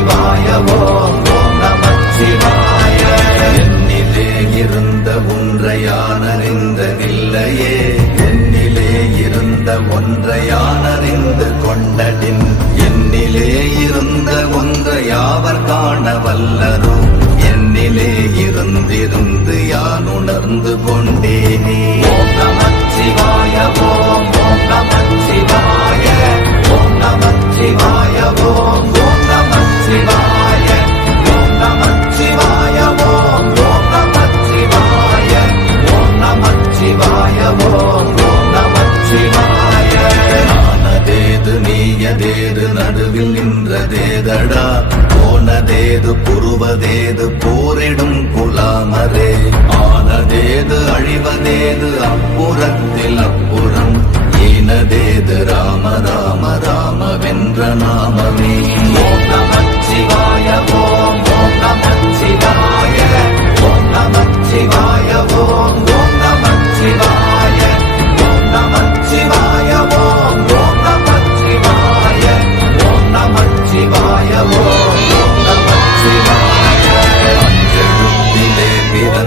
சிவாய ஓம் நம சிவாய என்னிலே இருந்த ஒன்றையான நின்றதில்லையே என்னிலே இருந்த ஒன்றையான நின்று கொண்டடின் என்னிலே இருந்த ஒன்றையாவர் காண வல்லரோ என்னிலே இருந்திருந்து யான் உணர்ந்து கொண்டேனே. நமச்சிவாயவோ நடுவில் நின்றதேதடா போனதேது புருவதேது போரிடும் குலாமரே. ஆனதேது அழிவதேது அப்புறத்தில் அப்புறம் ஈனதேது